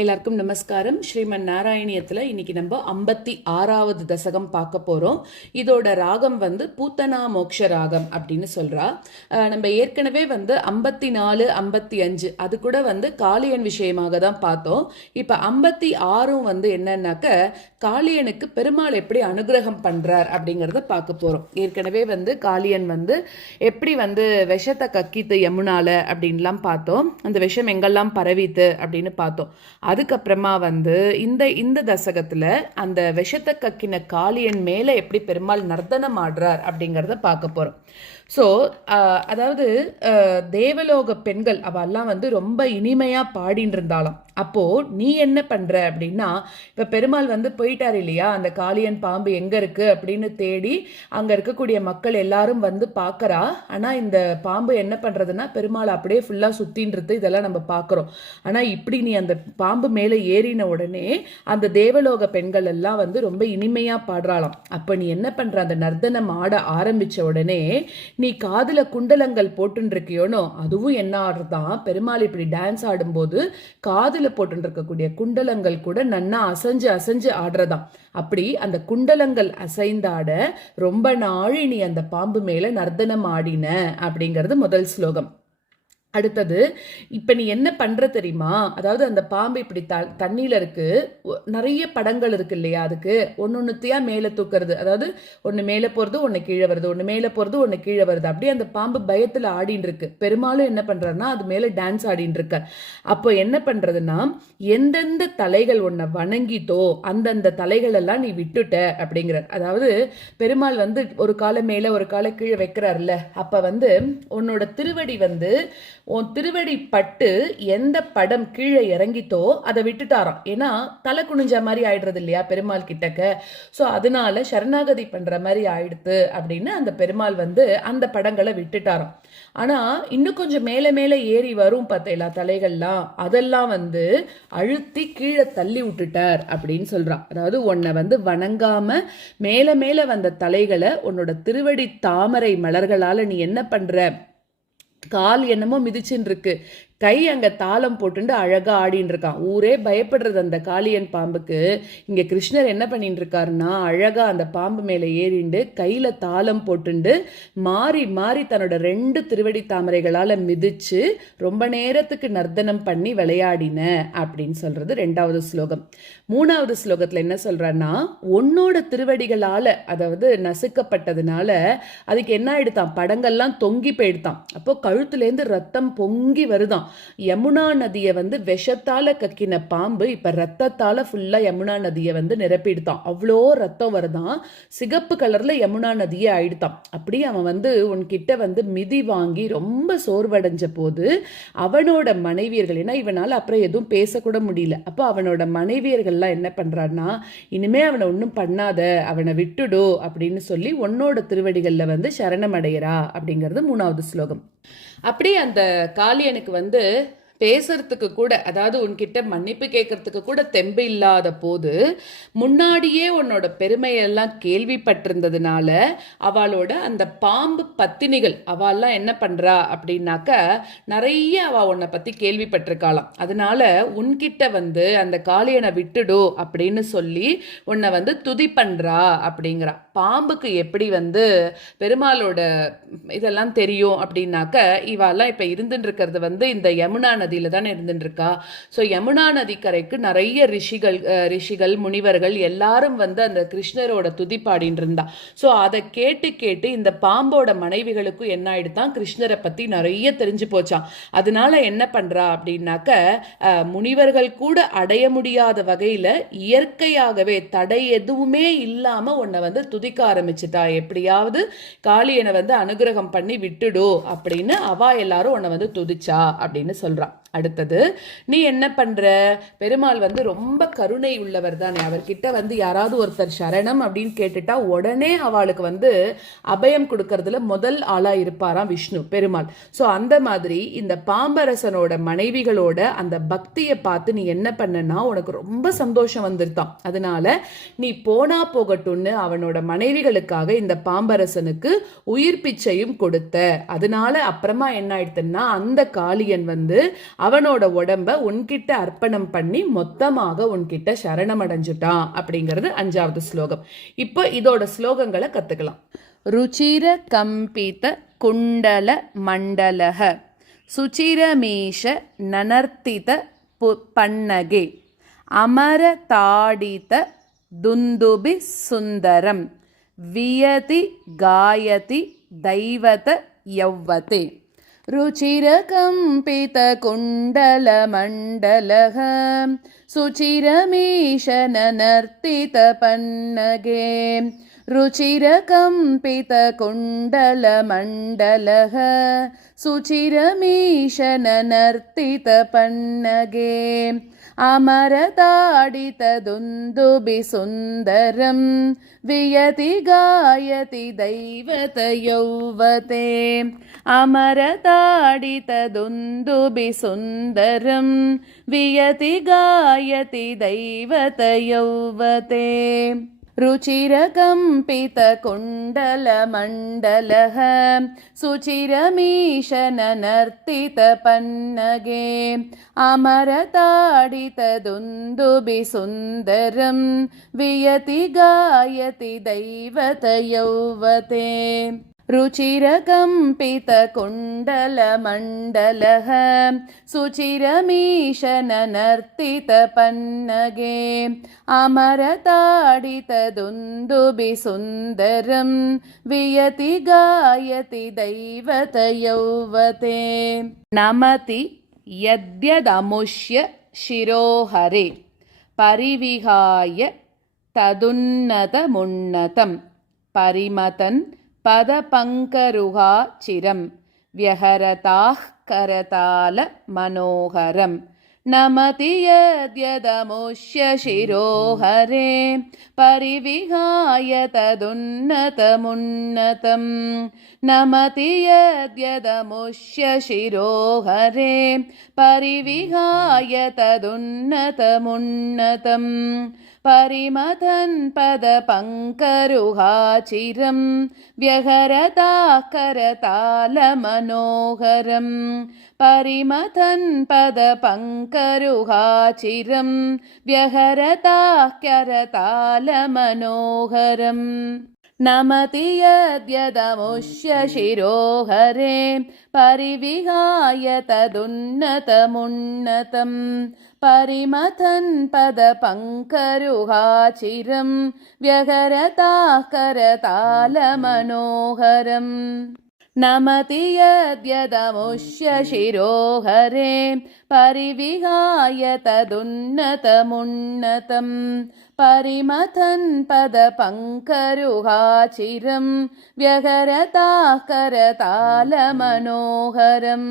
எல்லாருக்கும் நமஸ்காரம். ஸ்ரீமன் நாராயணியத்தில் இன்னைக்கு நம்ம 56வது தசகம் பார்க்க போகிறோம். இதோட ராகம் பூத்தனா மோக்ஷ ராகம் அப்படின்னு சொல்கிறா. நம்ம ஏற்கனவே 54, 55 அது கூட காளியன் விஷயமாக தான் பார்த்தோம். இப்போ 56 என்னன்னாக்க காளியனுக்கு பெருமாள் எப்படி அனுகிரகம் பண்ணுறார் அப்படிங்கிறத பார்க்க போகிறோம். ஏற்கனவே காளியன் எப்படி விஷத்தை கக்கித்து யமுனால அப்படின்லாம் பார்த்தோம். அந்த விஷம் எங்கெல்லாம் பரவித்து அப்படின்னு பார்த்தோம். அதுக்கப்புறமா இந்த தசகத்துல அந்த விஷத்தை கக்கின காளியன் மேல எப்படி பெருமாள் நர்த்தனம் ஆடுறார் அப்படிங்கிறத பார்க்க போறோம். ஸோ அதாவது தேவலோக பெண்கள் அவெல்லாம் ரொம்ப இனிமையா பாடின்னு இருந்தாலும் அப்போ நீ என்ன பண்ற அப்படின்னா, இப்ப பெருமாள் போயிட்டார் இல்லையா, அந்த காளியன் பாம்பு எங்க இருக்கு அப்படின்னு தேடி அங்க இருக்கக்கூடிய மக்கள் எல்லாரும் பார்க்கறா. ஆனா இந்த பாம்பு என்ன பண்றதுன்னா பெருமாள் அப்படியே ஃபுல்லா சுத்தின்றது இதெல்லாம் நம்ம பார்க்கிறோம். ஆனா இப்படி நீ அந்த பாம்பு மேல ஏறின உடனே அந்த தேவலோக பெண்கள் எல்லாம் ரொம்ப இனிமையா பாடுறாளாம். அப்ப நீ என்ன பண்ற, அந்த நர்த்தனம் ஆட ஆரம்பிச்ச உடனே நீ காதுல குண்டலங்கள் போட்டு இருக்கியோனோ, அதுவும் என்ன ஆடுறதான், பெருமாள் இப்படி டான்ஸ் ஆடும்போது காதுல போட்டு இருக்கக்கூடிய குண்டலங்கள் கூட நன்னா அசைஞ்சு அசைஞ்சு ஆடுறதாம். அப்படி அந்த குண்டலங்கள் அசைந்தாட ரொம்ப நாள் நீ அந்த பாம்பு மேல நர்த்தனம் ஆடின அப்படிங்கிறது முதல் ஸ்லோகம். அடுத்தது, இப்ப நீ என்ன பண்ற தெரியுமா, அதாவது அந்த பாம்பு இப்படி தண்ணியில இருக்கு, நிறைய படங்கள் இருக்கு இல்லையா, அதுக்கு ஒன்னொன்னுத்தையா மேல தூக்குறது, அதாவது ஒன்னு மேல போறது ஒன்னு கீழே வருது, ஒன்னு மேல போறது ஒன்னு கீழே வருது. அப்படியே அந்த பாம்பு பயத்துல ஆடின்னு இருக்கு. பெரும்பாலும் என்ன பண்றாருன்னா அது மேல டான்ஸ் ஆடின்னு இருக்க. அப்போ என்ன பண்றதுன்னா, எந்தெந்த தலைகள் உன்னை வணங்கிட்டோ அந்தந்த தலைகள் எல்லாம் நீ விட்டுட்ட அப்படிங்கிற. அதாவது பெருமாள் ஒரு காலை மேல ஒரு காலை கீழே வைக்கிறாருல்ல, அப்ப உன்னோட திருவடி உன் திருவடி பட்டு எந்த படம் கீழே இறங்கித்தோ அதை விட்டுட்டாராம். ஏன்னா தலை குனிஞ்ச மாதிரி ஆயிடுறது இல்லையா பெருமாள் கிட்டக்க. ஸோ அதனால சரணாகதி பண்ற மாதிரி ஆயிடுத்து அப்படின்னு அந்த பெருமாள் அந்த படங்களை விட்டுட்டாராம். ஆனா இன்னும் கொஞ்சம் மேல மேல ஏறி வரும் பார்த்தேலா தலைகள்லாம், அதெல்லாம் அழுத்தி கீழே தள்ளி விட்டுட்டார் அப்படின்னு சொல்றான். அதாவது உன்னை வணங்காம மேல மேல வந்த தலைகளை உன்னோட திருவடி தாமரை மலர்களால நீ என்ன பண்ற, கால் என்னமோ மிதிச்சுன்னு இருக்கு, கை அங்க தாளம் போட்டுண்டு அழகா ஆடின்னு இருக்கான். ஊரே பயப்படுறது அந்த காளியன் பாம்புக்கு. இங்க கிருஷ்ணர் என்ன பண்ணிட்டு இருக்காருன்னா, அழகா அந்த பாம்பு மேல ஏறிண்டு கையில தாளம் போட்டுண்டு மாறி மாறி தன்னோட 2 திருவடி தாமரைகளால மிதிச்சு ரொம்ப நேரத்துக்கு நர்த்தனம் பண்ணி விளையாடின அப்படின்னு சொல்றது 2வது ஸ்லோகம். 3வது ஸ்லோகத்துல என்ன சொல்றான்னா, உன்னோட திருவடிகளால அதாவது நசுக்கப்பட்டதுனால அதுக்கு என்ன ஆயிடுதான், படங்கள்லாம் தொங்கி போயிடுதான். அப்போ கழுத்துல இருந்து ரத்தம் பொங்கி வருதான். யமுனா நதியை விஷத்தால கக்கின பாம்பு இப்ப ரத்தத்தால ஃபுல்லா யமுனா நதியை நிரப்பிடுத்தான். அவ்வளோ ரத்தம் வருதான், சிகப்பு கலர்ல யமுனா நதியை ஆயிடுத்தான். அப்படி அவன் உன்கிட்ட மிதி வாங்கி ரொம்ப சோர்வடைஞ்ச போது அவனோட மனைவியர்கள், ஏன்னா இவனால அப்புறம் எதுவும் பேசக்கூட முடியல, அப்போ அவனோட மனைவியர்கள்லாம் என்ன பண்றான்னா, இனிமே அவனை ஒன்றும் பண்ணாத, அவனை விட்டுடு அப்படின்னு சொல்லி உன்னோட திருவடிகள்ல சரணம் அடைகிறா அப்படிங்கிறது 3வது ஸ்லோகம். அப்படியே அந்த காளியனுக்கு பேசுறதுக்கு கூட, அதாவது உன்கிட்ட மன்னிப்பு கேட்கறதுக்கு கூட தெம்பு இல்லாத போது முன்னாடியே உன்னோட பெருமையெல்லாம் கேள்விப்பட்டிருந்ததுனால அவளோட அந்த பாம்பு பத்தினிகள் அவெல்லாம் என்ன பண்றா அப்படின்னாக்க, நிறைய அவ உன்னை பத்தி கேள்விப்பட்டிருக்காளாம். அதனால உன்கிட்ட அந்த காளியனை விட்டுடு அப்படின்னு சொல்லி உன்னை துதி பண்றா அப்படிங்கிறா. பாம்புக்கு எப்படி பெருமாளோட இதெல்லாம் தெரியும் அப்படின்னாக்க, இவாலாம் இப்ப இருந்துட்டு இருக்கிறது இந்த யமுனா நதியில தான் இருந்துட்டு இருக்கா. ஸோ யமுனா நதிக்கரைக்கு நிறைய ரிஷிகள் முனிவர்கள் எல்லாரும் அந்த கிருஷ்ணரோட துதி பாடின்னு இருந்தா. ஸோ அதை கேட்டு கேட்டு இந்த பாம்போட மனைவிகளுக்கும் என்ன ஆயிடுதான், கிருஷ்ணரை பத்தி நிறைய தெரிஞ்சு போச்சான். அதனால என்ன பண்றா அப்படின்னாக்க, முனிவர்கள் கூட அடைய முடியாத வகையில இயற்கையாகவே தடை எதுவுமே இல்லாம உன்னை துதிக்க ஆரம்பிச்சுட்டா. எப்படியாவது காளியனை அனுகிரகம் பண்ணி விட்டுடு அப்படின்னு அவா எல்லாரும் உன்னை துதிச்சா அப்படின்னு சொல்றான். அடுத்தது, நீ என்ன பண்ற, பெருமாள் ரொம்ப கருணை உள்ளவர் தானே, அவர்கிட்ட யாராவது ஒருத்தர் சரணம் அப்படின்னு கேட்டுட்டா உடனே அவளுக்கு அபயம் கொடுக்கறதுல முதல் ஆளா இருப்பாராம் விஷ்ணு பெருமாள். ஸோ அந்த மாதிரி இந்த பாம்பரசனோட மனைவிகளோட அந்த பக்தியை பார்த்து நீ என்ன பண்ணனா உனக்கு ரொம்ப சந்தோஷம் வந்துருத்தான். அதனால நீ போனா போகட்டும்னு அவனோட மனைவிகளுக்காக இந்த பாம்பரசனுக்கு உயிர் பிச்சையும் கொடுத்த. அதனால அப்புறமா என்ன ஆயிடுத்துன்னா அந்த காளியன் அவனோட உடம்ப உன்கிட்ட அர்ப்பணம் பண்ணி மொத்தமாக உன்கிட்ட சரணம் அடைஞ்சுட்டான் அப்படிங்கிறது 5வது ஸ்லோகம். இப்போ இதோட ஸ்லோகங்களை கத்துக்கலாம். ருச்சிர கம்பித குண்டல மண்டலஹ சுச்சிரமீஷ நனர்த்தித பன்னகே அமர தாடித துந்துபி சுந்தரம் வியதி காயதி தைவத யௌவதே. ருச்சிரகம்பித குண்டல மண்டலஹ சுச்சிரமீஷ நனர்த்தித பன்னகே ருச்சிரகம்பித குண்டல மண்டலஹ சுச்சிரமீஷ நனர்த்தித பன்னகே அமரதாடித துந்துபி சுந்தரம் வியதி காயதி தைவத யௌவதே. அமரதாடித துந்துபி சுந்தரம் வியதி காயதி தைவத யௌவதே. ருச்சிரகம்பித குண்டல மண்டலஹ சுச்சிரமீஷ நனர்த்தித பன்னகே அமரதாடித துந்துபி சுந்தரம் வியதி காயதி தைவத யௌவதே. ருச்சிரகம்பித குண்டல மண்டலஹ சுச்சிரமீஷ நனர்த்தித பன்னகே அமரதாடித துந்துபி சுந்தரம் வியதி காயதி தைவத யௌவதே. நமதி யத்யதமுஷ்ய சிரோஹரே பரிவிஹாய ததுன்னதமுன்னதம் பரிமதன் பதபங்கருஹா சிரம் வியஹரதாஹ் கரதால மனோகரம். நமதி யத்யதமுஷ்ய சிரோஹரே பரிவிஹாய ததுன்னதமுன்னதம். நமதி யத்யதமுஷ்ய சிரோஹரே பரிவிஹாய ததுன்னதமுன்னதம் பரிமதன் பதபங்கருஹா சிரம் வியஹரதாஹ் கரதால மனோகரம். பரிமதன் பதபங்கருஹா சிரம் வியஹரதாஹ் கரதால மனோகரம். நமதி யத்யதமுஷ்ய சிரோஹரே பரிவிஹாய ததுன்னதமுன்னதம் பரிமதன் பதபங்கருஹா சிரம் வியஹரதாஹ் கரதால மனோகரம். நமதி யத்யதமுஷ்ய சிரோஹரே பரிவிஹாய ததுன்னதமுன்னதம் பரிமதன் பதபங்கருஹா சிரம் வியஹரதாஹ் கரதால மனோகரம்.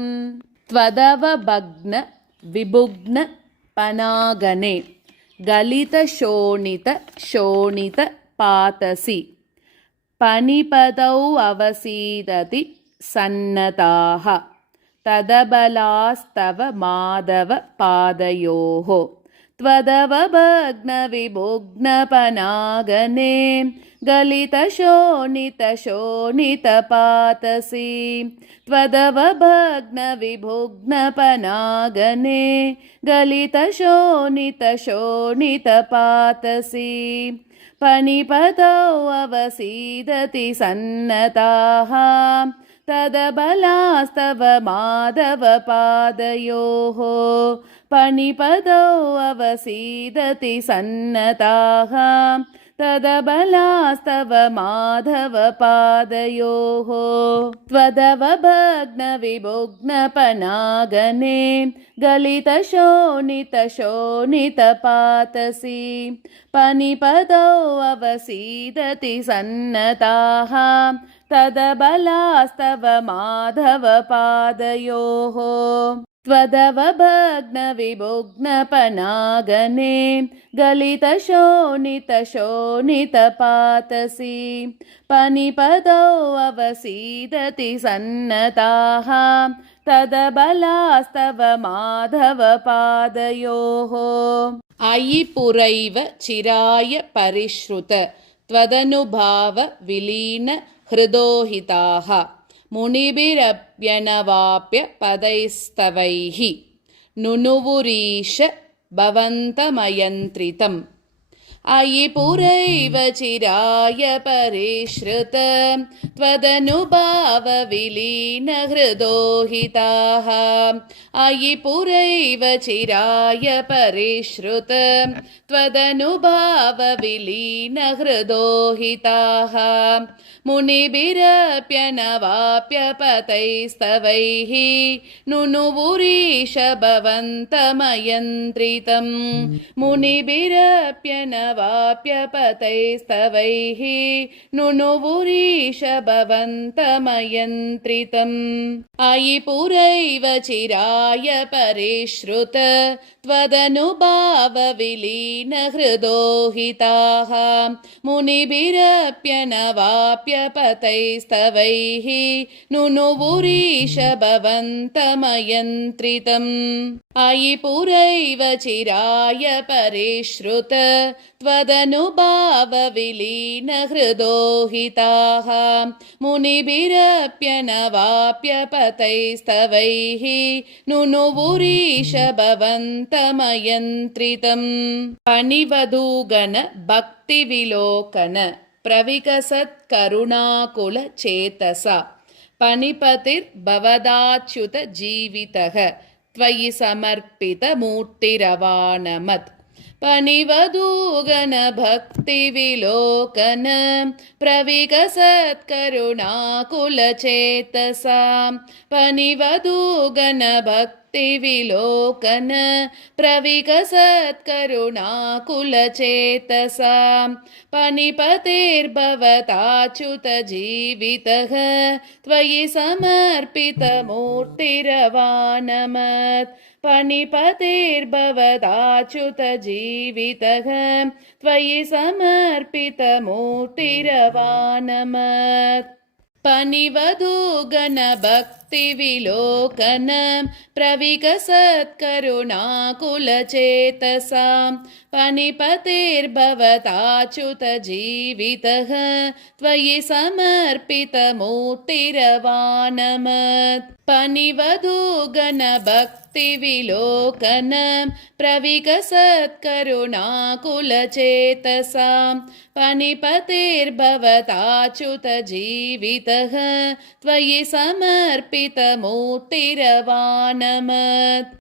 த்வதவபக்ன விபுக்ன பனாகனே கலித சோணித சோணித பாதசி பனிபதௌ அவசீததி சன்னதாஹ ததபலாஸ்தவ மாதவ பாதயோஹ. த்வதவபக்ன விபுக்ன பனாகனே கலித சோணித சோணித பாதசி த்வதவபக்ன விபுக்ன பனாகனே கலித சோணித சோணித பாதசி பனிபதௌ அவசீததி சன்னதாஹ ததபலாஸ்தவ மாதவ பாதயோஹ. பனிபதௌ அவசீததி சன்னதாஹ ததபலாஸ்தவ மாதவ பாதயோஹ. த்வதவபக்ன விபுக்ன பனாகனே கலித சோணித சோணித பாதசி பனிபதௌ அவசீததி சன்னதாஹ ததபலாஸ்தவ மாதவ பாதயோஹ. த்வதவபக்ன விபுக்ன பனாகனே கலித சோணித சோணித பாதசி பனிபதௌ அவசீததி சன்னதாஹ ததபலாஸ்தவ மாதவ பாதயோஹ. அயி புரைவ சிராய பரிஷ்ருத த்வதனுபாவ விலீன ஹிருதோஹிதாஹ முனிபிரப்யனவாப்ய பதைஸ்தவைஹி नुनुवुरीश भवन्तमयन्त्रितम् अयि पुरैव चिराय परिश्रुत त्वदनुभावविलीनहृदोहिताः अयि पुरैव चिराय परिश्रुत त्वदनुभावविलीनहृदोहिताः मुनिभिरप्यनवाप्यपतैस्तवैः नुनुवुरीश भवन्तमयन्त्रितम् मुनिभिरप्यनवाप्यपतैस्तवैः नुनुवुरीश भवन्तमयन्त्रितम् अयि पुरैव चिराय परिश्रुत त्वदनुभावविलीनहृदोहिताः मुनिभिरप्यनवाप्यपतैस्तवैः नुनुवुरीश भवन्तमयन्त्रितम् अयि पुरैव चिराय परिश्रुत त्वदनुभावविलीनहृदोहिताः मुनिभिरप्यनवाप्यपतैस्तवैः नुनुवुरीश भवन्तमयन्त्रितम् पणिवधूगण भक्तिविलोकन प्रविकसत्करुणाकुलचेतसा पणिपतिर्भवदाच्युत जीवितः त्वयि समर्पितमूर्तिरवानमत् पणिवधूगण भक्तिविलोकन प्रविकसत्करुणाकुलचेतसा पणिवधूगण भक्तिविलोकन प्रविकसत्करुणाकुलचेतसा पणिपतिर्भवताच्युत जीवितः त्वयि समर्पितमूर्तिरवानमत् पणिपतिर्भवताच्युत जीवितः त्वयि समर्पितमूर्तिरवानमत् पणिवधूगण भक्तिविलोकन प्रविकसत्करुणाकुलचेतसा पणिपतिर्भवताच्युत जीवितः त्वयि समर्पितमूर्तिरवानमत् पणिवधूगण भक्तिविलोकन प्रविकसत्करुणाकुलचेतसा पणिपतिर्भवताच्युत जीवितः त्वयि समर्पितमूर्तिरवानमत्